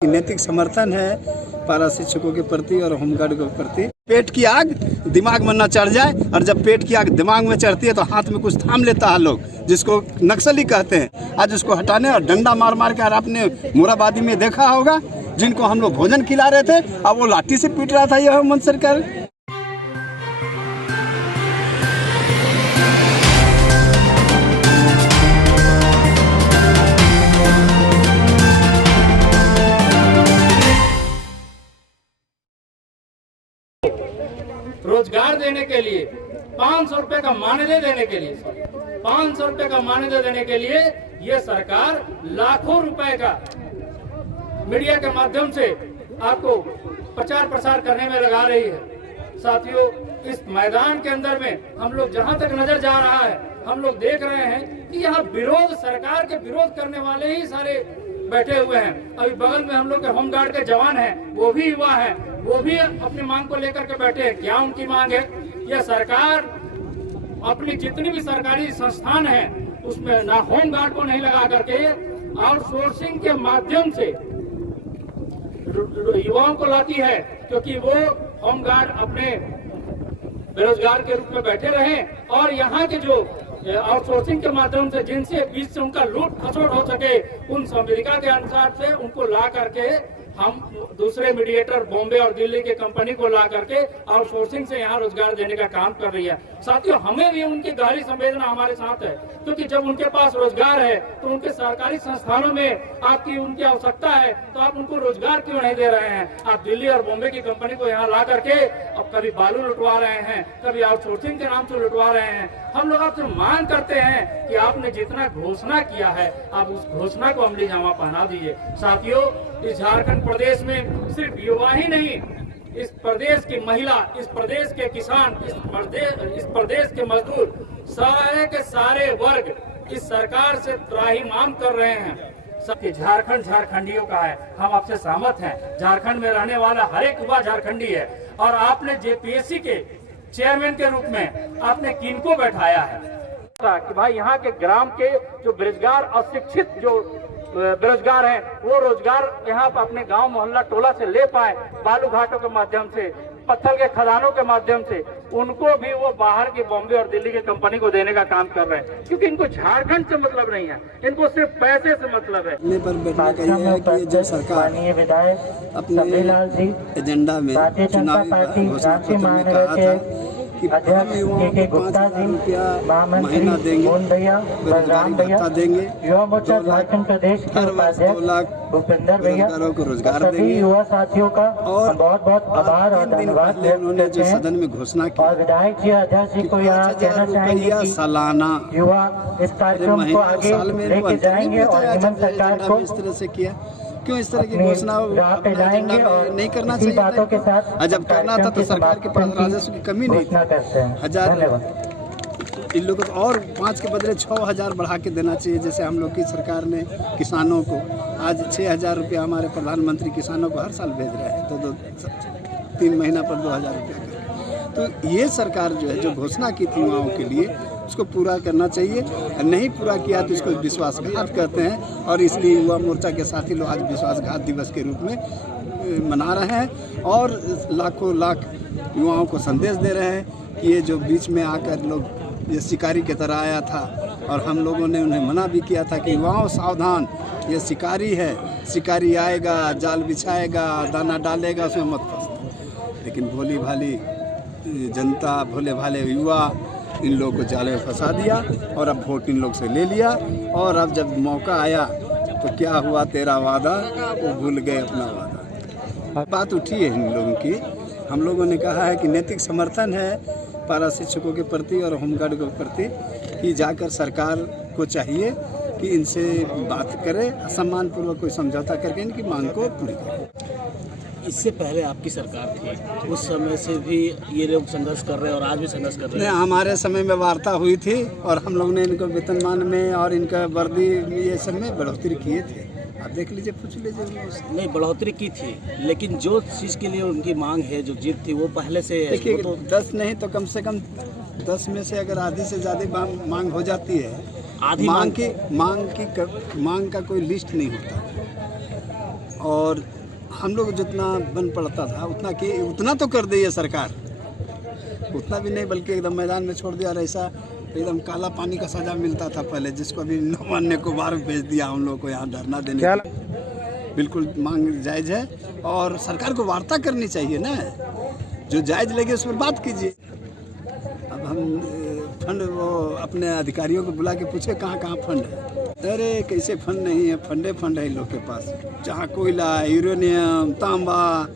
नैतिक समर्थन है पारा शिक्षकों के प्रति और होमगार्ड के प्रति। पेट की आग दिमाग में न चढ़ जाए, और जब पेट की आग दिमाग में चढ़ती है तो हाथ में कुछ थाम लेता है लोग, जिसको नक्सली कहते हैं। आज उसको हटाने और डंडा मार मार के, आपने मोराबादी में देखा होगा, जिनको हम लोग भोजन खिला रहे थे, अब वो लाठी से पीट रहा था यह हेमंत सरकार। रोजगार देने के लिए 500 रुपए का मानदेय देने के लिए 500 रुपए का मानदेय देने के लिए ये सरकार लाखों रुपए का मीडिया के माध्यम से आपको प्रचार प्रसार करने में लगा रही है। साथियों, इस मैदान के अंदर में हम लोग जहां तक नजर जा रहा है, हम लोग देख रहे हैं कि यहाँ विरोध, सरकार के विरोध करने वाले ही सारे बैठे हुए हैं। अभी बगल में हम लोग के होमगार्ड के जवान हैं, वो भी युवा हैं, वो भी अपनी मांग को लेकर के बैठे हैं। क्या उनकी मांग है? यह सरकार अपनी जितनी भी सरकारी संस्थान है उसमें ना होमगार्ड को नहीं लगा करके आउटसोर्सिंग के माध्यम से युवाओं को लाती है, क्योंकि वो होमगार्ड अपने बेरोजगार के रूप में बैठे रहे और यहाँ के जो आउटसोर्सिंग के माध्यम से जिनसे बीच से उनका लूट खसोट हो सके, उन संविदा के अनुसार से उनको ला करके हम दूसरे मीडिएटर बॉम्बे और दिल्ली के कंपनी को ला करके आउटसोर्सिंग से यहाँ रोजगार देने का काम कर रही है। साथियों, हमें भी उनकी गहरी संवेदना हमारे साथ है, क्योंकि जब उनके पास रोजगार है तो उनके सरकारी संस्थानों में आपकी उनकी आवश्यकता है, तो आप उनको रोजगार क्यों नहीं दे रहे हैं? आप दिल्ली और बॉम्बे की कंपनी को यहाँ ला करके अब कभी बालू लुटवा रहे हैं, कभी आउटसोर्सिंग के नाम से लुटवा रहे हैं। हम लोग आपसे मांग करते हैं कि आपने जितना घोषणा किया है, आप उस घोषणा को अमली जामा पहना दीजिए। साथियों, इस झारखंड प्रदेश में सिर्फ युवा ही नहीं, इस प्रदेश की महिला, इस प्रदेश के किसान, इस प्रदेश के मजदूर, सारे के सारे वर्ग इस सरकार से त्राहिमाम कर रहे हैं। सबके झारखंड झारखंडियों का है, हम आपसे सहमत हैं। झारखंड में रहने वाला हर एक युवा झारखंडी है। और आपने जेपीएससी के चेयरमैन के रूप में आपने किनको बैठाया है कि भाई यहाँ के ग्राम के जो बेरोजगार, अशिक्षित जो बेरोजगार हैं, वो रोजगार यहाँ पर अपने गांव मोहल्ला टोला से ले पाए, बालू घाटों के माध्यम से, पत्थर के खदानों के माध्यम से, उनको भी वो बाहर की बॉम्बे और दिल्ली की कंपनी को देने का काम कर रहे हैं, क्योंकि इनको झारखंड से मतलब नहीं है, इनको सिर्फ पैसे से मतलब है। कि जब सरकार अपने एजेंडा में चुनावी घोषणा पत्र में कहा था कि हम युवाओं को 5,000 रुपया महीना देंगे, बेरोजगारी भत्ता देंगे, 2 लाख हर वर्ष 2 लाख बेरोजगारों को रोजगार देंगे। युवा साथियों का और बहुत बहुत आभार और धन्यवाद। उन्होंने जो सदन में घोषणा की, और विधायक जी अध्यक्ष जी को यहाँ कहना चाहेंगे कि सालाना युवा इस कार्यक्रम को आगे लेके जाएंगे और हेमंत सरकार को इस तरह से किया। क्यों इस तरह की घोषणा लाएंगे और नहीं करना चाहिए? बातों के साथ जब करना था तो सरकार के पास राजस्व की कमी नहीं थी। 1000 इन लोगों को और 5 के बदले 6,000 बढ़ा के देना चाहिए। जैसे हम लोग की सरकार ने किसानों को आज 6,000 रुपया हमारे प्रधानमंत्री किसानों को हर साल भेज रहे हैं, तो 3 महीना पर 2,000 रुपया। तो ये सरकार जो है, जो घोषणा की थी युवाओं के लिए, उसको पूरा करना चाहिए। नहीं पूरा किया तो इसको विश्वासघात कहते हैं, और इसलिए युवा मोर्चा के साथी लोग आज विश्वासघात दिवस के रूप में मना रहे हैं और लाखों लाख युवाओं को संदेश दे रहे हैं कि ये जो बीच में आकर लोग ये शिकारी की तरह आया था, और हम लोगों ने उन्हें मना भी किया था कि युवाओं सावधान, ये शिकारी है, शिकारी आएगा, जाल बिछाएगा, दाना डालेगा, उसमें मत फंसना। लेकिन भोली भाली जनता, भोले भाले युवा इन लोगों को जाले में फंसा दिया और अब वोट इन लोग से ले लिया। और अब जब मौका आया तो क्या हुआ, तेरा वादा, वो भूल गए अपना वादा। बात उठी है इन लोगों की। हम लोगों ने कहा है कि नैतिक समर्थन है पारा शिक्षकों के प्रति और होमगार्ड के प्रति, कि जाकर सरकार को चाहिए कि इनसे बात करे, सम्मानपूर्वक कोई समझौता करके इनकी मांग को पूरी करे। इससे पहले आपकी सरकार थी, उस समय से भी ये लोग संघर्ष कर रहे हैं और आज भी संघर्ष कर रहे हैं। हमारे समय में वार्ता हुई थी और हम लोग ने इनको वेतनमान में और इनका वर्दी ये सब में बढ़ोतरी किए थे। आप देख लीजिए, पूछ लीजिए। नहीं, बढ़ोतरी की थी, लेकिन जो चीज़ के लिए उनकी मांग है, जो जीत थी, वो पहले से देखिए, तो 10 नहीं तो कम से कम 10 में से अगर आधी से ज़्यादा मांग हो जाती है, आधी मांग का कोई लिस्ट नहीं होता। और हम लोग जितना बन पड़ता था उतना तो कर दी है सरकार, उतना भी नहीं बल्कि एकदम मैदान में छोड़ दिया। और ऐसा एकदम काला पानी का सजा मिलता था पहले, जिसको अभी न मानने को बाहर भेज दिया हम लोग को यहाँ धरना देने। बिल्कुल मांग जायज़ है और सरकार को वार्ता करनी चाहिए ना, जो जायज़ लगे उस पर बात कीजिए। अब हम फंड वो अपने अधिकारियों को बुला के पूछे कहाँ कहाँ फंड है। अरे कैसे फंड नहीं है, फंड है इन लोग के पास। जहाँ कोयला, यूरेनियम, तांबा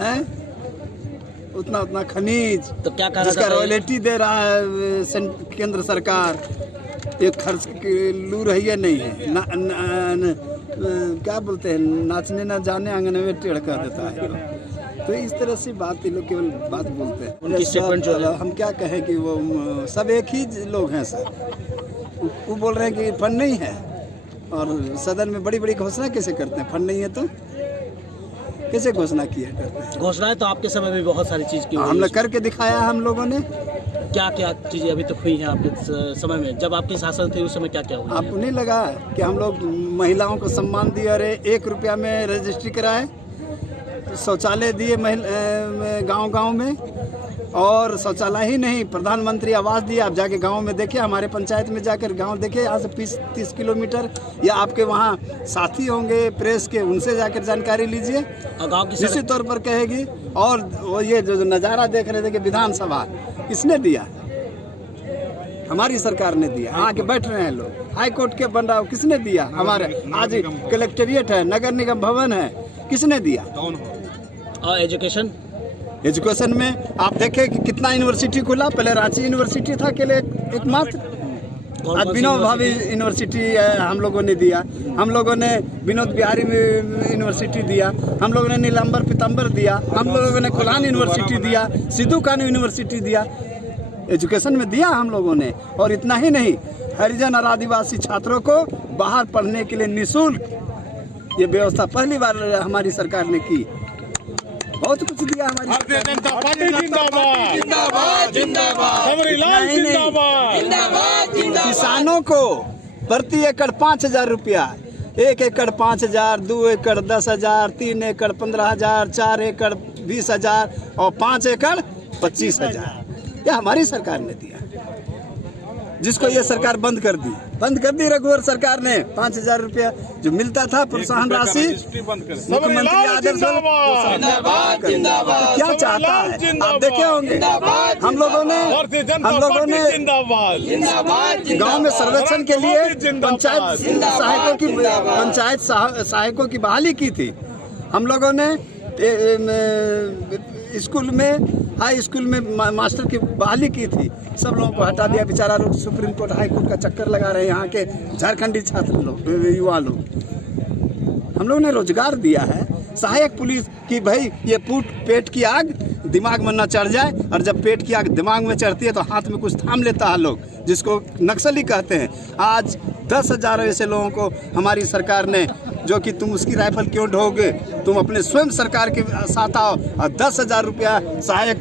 है, उतना खनिज तो क्या कहा जिसका रॉयल्टी दे रहा है केंद्र सरकार, ये खर्च लू रही है नहीं है। क्या बोलते हैं, नाचने ना जाने आंगन में टेढ़ कर देता है। तो इस तरह से बात, ये लोग केवल बात बोलते हैं। उनकी स्टेटमेंट जो है, हम क्या कहें कि वो सब एक ही लोग हैं सर। वो बोल रहे हैं कि फंड नहीं है और सदन में बड़ी बड़ी घोषणा कैसे करते हैं, फंड नहीं है तो कैसे घोषणा किया करते हैं। घोषणाएं तो आपके समय में बहुत सारी चीज़ की हुई, हमने करके दिखाया हम लोगों ने। क्या क्या चीज़ें अभी तक हुई हैं आपके समय में, जब आपकी शासन थी उस समय क्या क्या हुआ? आपको नहीं लगा कि हम लोग महिलाओं को सम्मान दिए, अरे 1 रुपया में रजिस्ट्री कराए, शौचालय दिए गांव में, और शौचालय ही नहीं प्रधानमंत्री आवास दिया। आप जाके गांव में देखिए, हमारे पंचायत में जाकर गांव देखिए, यहाँ से 30 किलोमीटर, या आपके वहाँ साथी होंगे प्रेस के, उनसे जाकर जानकारी लीजिए। गाँव की इसी तौर पर कहेगी। और वो ये जो नज़ारा देख रहे थे कि विधानसभा किसने दिया, हमारी सरकार ने दिया। आके बैठ रहे हैं लोग, हाई कोर्ट के बन रहा हो, किसने दिया? हमारे आज कलेक्ट्रेट है, नगर निगम भवन है, किसने दिया? और एजुकेशन में आप देखें कि कितना यूनिवर्सिटी खुला। पहले रांची यूनिवर्सिटी था अकेले एकमात्र, आज विनोद भावे यूनिवर्सिटी हम लोगों ने दिया, हम लोगों ने विनोद बिहारी यूनिवर्सिटी दिया, हम लोगों ने नीलांबर पीताम्बर दिया, हम लोगों ने कोल्हान यूनिवर्सिटी दिया, सिद्धू कानू यूनिवर्सिटी दिया। एजुकेशन में दिया हम लोगों ने। और इतना ही नहीं, हरिजन और आदिवासी छात्रों को बाहर पढ़ने के लिए निःशुल्क ये व्यवस्था पहली बार हमारी सरकार ने की। बहुत कुछ दिया हमारी भारतीय जनता पार्टी जिंदाबाद जिंदाबाद जिंदाबाद जिंदाबाद। किसानों को प्रति एकड़ 5,000 रुपया, 1 एकड़ 5,000, 2 एकड़ 10,000, 3 एकड़ 15,000, 4 एकड़ 20,000 और 5 एकड़ 25,000, ये हमारी सरकार ने दिया, जिसको ये सरकार बंद कर दी रघुवर सरकार ने। 5,000 रुपया जो मिलता था प्रोत्साहन राशि, मुख्यमंत्री आदर्श क्या चाहता है आप देखे होंगे। हम लोगों ने गांव में सर्वेक्षण के लिए पंचायत सहायकों की बहाली की थी। हम लोगों ने स्कूल में, हाई स्कूल में मास्टर की बहाली की थी। सब लोगों को हटा दिया। बेचारा लोग सुप्रीम कोर्ट, हाई कोर्ट का चक्कर लगा रहे हैं यहाँ के झारखंडी छात्र लोग, युवा लोग। हम लोगों ने रोजगार दिया है। सहायक पुलिस की भाई ये पेट की आग दिमाग में न चढ़ जाए, और जब पेट की आग दिमाग में चढ़ती है तो हाथ में कुछ थाम लेता है लोग, जिसको नक्सली कहते हैं। आज 10,000 ऐसे लोगों को हमारी सरकार ने, जो कि तुम उसकी राइफल क्यों ढोगे, तुम अपने स्वयं सरकार के साथ आओ, और 10,000 रुपया सहायक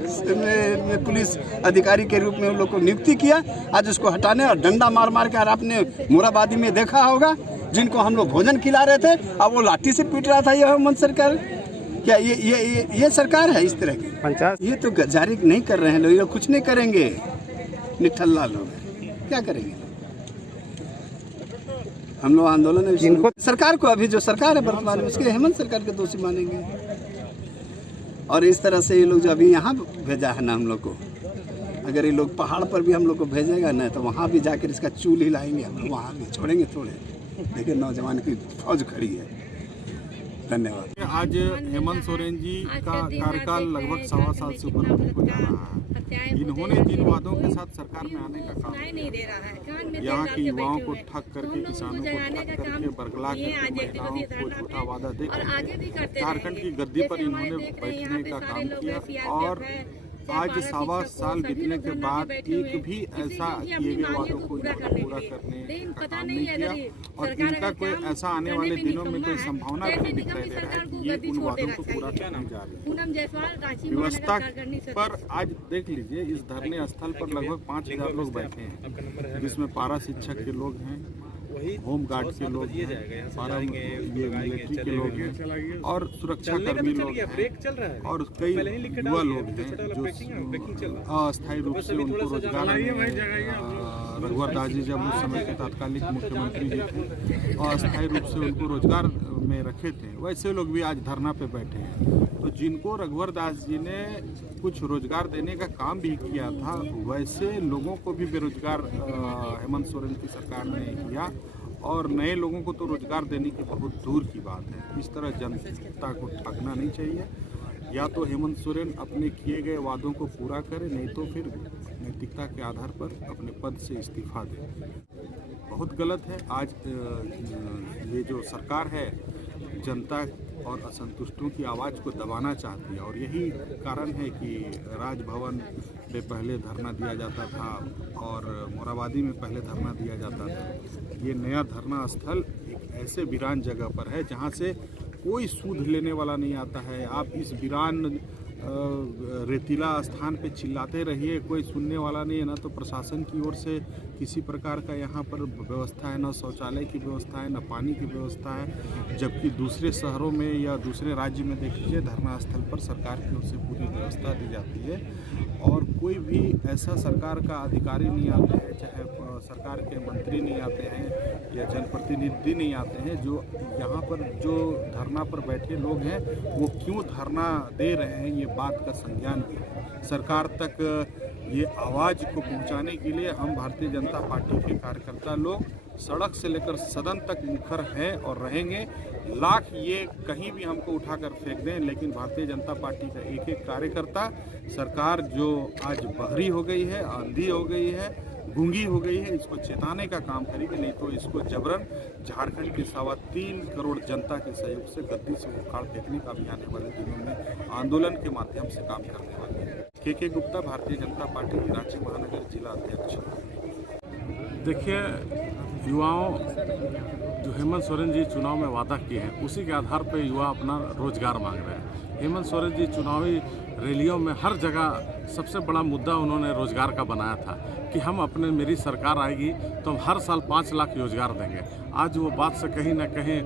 पुलिस अधिकारी के रूप में उन लोग को नियुक्ति किया। आज उसको हटाने और डंडा मार मार के, और आपने मोराबादी में देखा होगा जिनको हम लोग भोजन खिला रहे थे, अब वो लाठी से पीट रहा था ये हेमंत सरकार। क्या ये सरकार है इस तरह की? पंचायत ये तो जारी नहीं कर रहे हैं लोग, ये कुछ नहीं करेंगे। निठल्ला लोग क्या करेंगे? हम लोग आंदोलन में सरकार को, अभी जो सरकार है वर्तमान में, उसके हेमंत सरकार के दोषी मानेंगे। और इस तरह से ये लोग जो अभी यहाँ भेजा है ना हम लोग को, अगर ये लोग पहाड़ पर भी हम लोग को भेजेगा ना, तो वहाँ भी जाकर इसका चूल हिलाएंगे हम लोग, वहाँ भी छोड़ेंगे थोड़े। देखिए नौजवान की फौज खड़ी है। धन्यवाद। आज हेमंत सोरेन जी का कार्यकाल लगभग 1.25 साल से ऊपर होने को जा रहा है। इन्होंने जिन वादों के साथ सरकार में आने का काम किया, यहाँ के युवाओं को ठग करके, किसानों को ठग करके, बरगला करके, महिलाओं को झूठा वादा देकर झारखंड की गद्दी पर इन्होंने बैठने का काम किया। और आज 1.25 साल बीतने के बाद एक भी ऐसा किए गए वादों को पूरा करने का काम नहीं किया, और इनका कोई ऐसा आने वाले दिनों में कोई संभावना भी नहीं दिखाई दे रहा है कि ये उन वादों को पूरा करने जा रहे हैं। व्यवस्था पर आज देख लीजिए, इस धरने स्थल पर लगभग 5,000 लोग बैठे हैं, जिसमें पारा शिक्षक के लोग हैं, होम गार्ड के लोग हैं, ये मिलिट्री के लोग हैं और सुरक्षा कर्मी लोग हैं और कई युवा लोग हैं जो अस्थायी रूप से उनको रोजगार रघुवर दास जी जब उस समय के तात्कालिक मुख्यमंत्री जी थे और अस्थायी रूप से उनको रोजगार में रखे थे, वैसे लोग भी आज धरना पे बैठे हैं। तो जिनको रघुवर दास जी ने कुछ रोजगार देने का काम भी किया था, वैसे लोगों को भी बेरोजगार हेमंत सोरेन की सरकार ने किया और नए लोगों को तो रोजगार देने की बहुत दूर की बात है। इस तरह जनता को ठगना नहीं चाहिए। या तो हेमंत सोरेन अपने किए गए वादों को पूरा करे, नहीं तो फिर नैतिकता के आधार पर अपने पद से इस्तीफा दे। बहुत गलत है। आज ये जो सरकार है जनता और असंतुष्टों की आवाज़ को दबाना चाहती है और यही कारण है कि राजभवन पे पहले धरना दिया जाता था और मोराबादी में पहले धरना दिया जाता था। ये नया धरना स्थल एक ऐसे वीरान जगह पर है जहाँ से कोई सूद लेने वाला नहीं आता है। आप इस वीरान रेतीला स्थान पे चिल्लाते रहिए, कोई सुनने वाला नहीं है। ना तो प्रशासन की ओर से किसी प्रकार का यहाँ पर व्यवस्था है, न शौचालय की व्यवस्था है, न पानी की व्यवस्था है। जबकि दूसरे शहरों में या दूसरे राज्य में देख लीजिए धरना स्थल पर सरकार की ओर से पूरी व्यवस्था दी जाती है और कोई भी ऐसा सरकार का अधिकारी नहीं आते हैं, चाहे सरकार के मंत्री नहीं आते हैं या जनप्रतिनिधि नहीं आते हैं, जो यहाँ पर जो धरना पर बैठे लोग हैं वो क्यों धरना दे रहे हैं ये बात का संज्ञान भी है। सरकार तक ये आवाज़ को पहुंचाने के लिए हम भारतीय जनता पार्टी के कार्यकर्ता लोग सड़क से लेकर सदन तक मुखर हैं और रहेंगे। लाख ये कहीं भी हमको उठाकर फेंक दें, लेकिन भारतीय जनता पार्टी का एक एक कार्यकर्ता सरकार जो आज बहरी हो गई है, आंधी हो गई है, गूंगी हो गई है, इसको चेताने का काम करेगी। नहीं तो इसको जबरन झारखंड के 3.25 करोड़ जनता के सहयोग से गद्दी से उखाड़ फेंकने का भी आने वाले दिनों में आंदोलन के माध्यम से काम करने वाले हैं। के गुप्ता, भारतीय जनता पार्टी रांची महानगर जिला अध्यक्ष। देखिए, युवाओं जो हेमंत सोरेन जी चुनाव में वादा किए हैं उसी के आधार पर युवा अपना रोजगार मांग रहे हैं। हेमंत सोरेन जी चुनावी रैलियों में हर जगह सबसे बड़ा मुद्दा उन्होंने रोजगार का बनाया था कि हम अपने मेरी सरकार आएगी तो हम हर साल 5 लाख रोजगार देंगे। आज वो बात से कहीं ना कहीं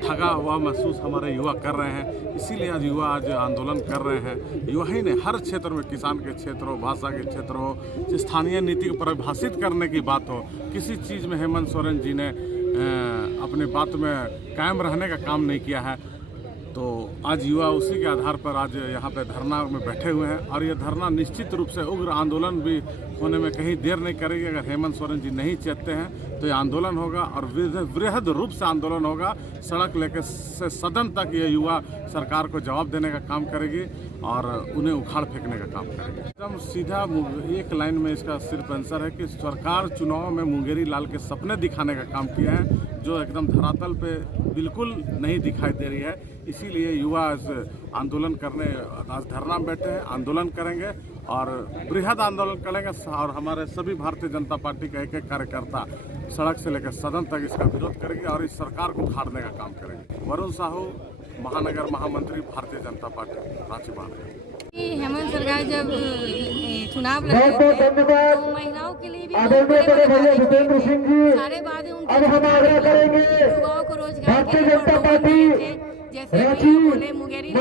ठगा हुआ महसूस हमारे युवा कर रहे हैं, इसीलिए आज युवा आज आंदोलन कर रहे हैं। युवा ही ने हर क्षेत्र में, किसान के क्षेत्र हो, भाषा के क्षेत्र हो, स्थानीय नीति को परिभाषित करने की बात हो, किसी चीज़ में हेमंत सोरेन जी ने अपने बात में कायम रहने का काम नहीं किया है। तो आज युवा उसी के आधार पर आज यहाँ पे धरना में बैठे हुए हैं और ये धरना निश्चित रूप से उग्र आंदोलन भी होने में कहीं देर नहीं करेगी। अगर हेमंत सोरेन जी नहीं चाहते हैं तो ये आंदोलन होगा और वृहद रूप से आंदोलन होगा। सड़क लेकर से सदन तक ये युवा सरकार को जवाब देने का काम करेगी और उन्हें उखाड़ फेंकने का काम करेगी। एकदम सीधा एक लाइन में इसका सिर्फ आंसर है कि सरकार चुनाव में मुंगेरी लाल के सपने दिखाने का काम किया है, जो एकदम धरातल पे बिल्कुल नहीं दिखाई दे रही है। इसीलिए युवा आंदोलन करने आज धरना में बैठे हैं, आंदोलन करेंगे और बृहद आंदोलन करेंगे और हमारे सभी भारतीय जनता पार्टी का एक एक कार्यकर्ता सड़क से लेकर सदन तक इसका विरोध करेंगे और इस सरकार को उखाड़ने का काम करेंगे। वरुण साहू, महानगर महामंत्री, भारतीय जनता पार्टी, रांची महानगर। हेमंत सरकार जब चुनाव लड़े तो महिलाओं के लिए भी सारे वादे उनके युवाओं को रोजगार के लिए जैसे बोले मुंगेरी तो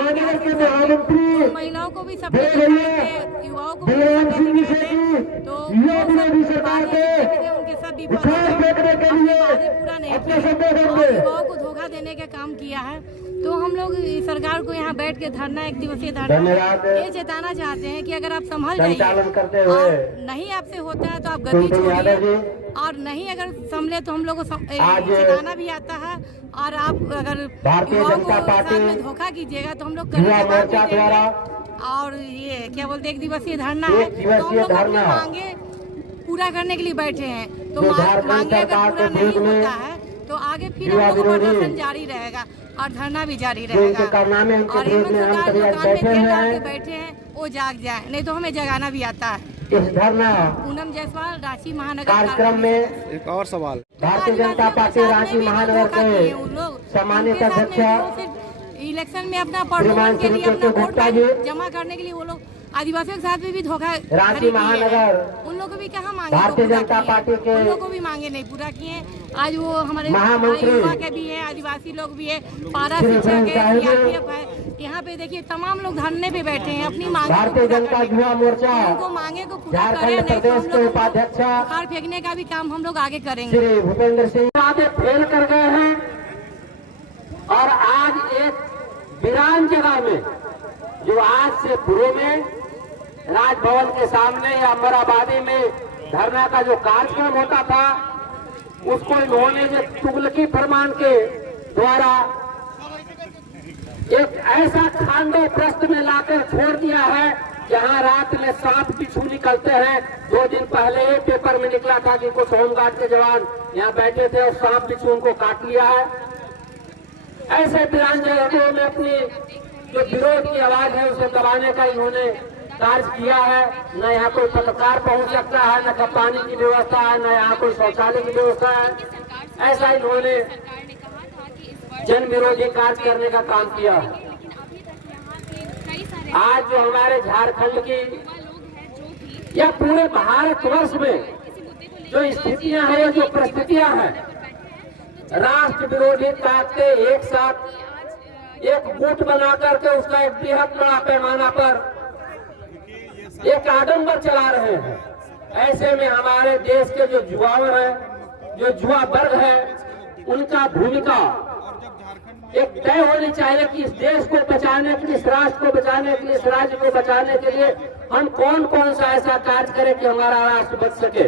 महिलाओं को भी सपने थे, युवाओं को भी सपने थे, तो उनके सब वादे पूरा नहीं किए और युवाओं को धोखा देने का काम किया है। तो हम लोग सरकार को यहाँ बैठ के धरना, 1 दिवसीय धरना ये चेताना चाहते हैं कि अगर आप संभल जाइए और नहीं आपसे होता है तो आप गद्दी छोड़िए और नहीं अगर संभले तो हम लोग को चेताना भी आता है और आप अगर युवाओं को साथ में धोखा कीजिएगा तो हम लोग और ये क्या बोलते 1 दिवसीय धरना है तो हम लोग अपनी मांगे पूरा करने के लिए बैठे हैं। तो मांगे अगर पूरा नहीं होता है तो आगे फिर हम लोग प्रदर्शन जारी रहेगा और धरना भी जारी रहेगा और हेमंत सरकार जो कान में तेल डाल के बैठे हैं वो जाग जाए, नहीं तो हमें जगाना भी आता है। इस धरना पूनम जायसवाल, रांची महानगर। कार्यक्रम में एक और सवाल, भारतीय जनता पार्टी रांची महानगर के सम्मानित अध्यक्ष इलेक्शन में अपना परफॉर्मेंस के लिए अपना वोट जमा करने के लिए वो लोग आदिवासियों के साथ में भी धोखा रांची महानगर उन लोग को भी कहाँ मांगे, भारतीय जनता पार्टी के उन लोग को भी मांगे नहीं पूरा किए। आज वो हमारे महामंत्री युवा के भी है, आदिवासी लोग भी है, पारा शिक्षक है, CRPF है, यहाँ पे देखिए तमाम लोग धरने पे बैठे हैं अपनी मांगे भारतीय जनता युवा मोर्चा उनको मांगे को पूरा करें, झारखंड नहीं तो प्रदेश के उपाध्यक्ष बुखार फेंकने का भी काम हम लोग आगे करेंगे। श्री भूपेंद्र सिंह आगे फेल कर गए हैं और आज एक वीरान जगह में जो आज से पूर्व में राजभवन के सामने या अमराबादी में धरना का जो कार्यक्रम होता था उसको इन्होंने जो तुगलकी फरमान के द्वारा एक ऐसा खांडो प्रश्न में लाकर छोड़ दिया है जहां रात में सांप बिच्छू निकलते हैं। 2 दिन पहले ही पेपर में निकला था कि कुछ होमगार्ड के जवान यहाँ बैठे थे और सांप बिच्छू उनको काट लिया है। ऐसे वीरान जगहों में अपनी जो विरोध की आवाज है उसे दबाने का इन्होंने कार्य किया है। न यहाँ कोई पत्रकार पहुंच सकता है, न पानी की व्यवस्था है, न यहाँ कोई शौचालय की व्यवस्था है। ऐसा इन्होंने जन विरोधी कार्य करने का काम किया। आज जो हमारे झारखंड की या पूरे भारतवर्ष में जो स्थितियां हैं, जो परिस्थितियां हैं, राष्ट्र विरोधी ताकतें एक साथ एक गुट बना करके उसका एक बेहद बड़ा पैमाना पर एक आडंबर चला रहे हैं। ऐसे में हमारे देश के जो युवा हैं, जो युवा वर्ग है, उनका भूमिका एक तय होनी चाहिए कि इस देश को बचाने के लिए, इस राष्ट्र को बचाने के लिए, इस राज्य को बचाने के लिए हम कौन कौन सा ऐसा कार्य करें कि हमारा राष्ट्र बच सके।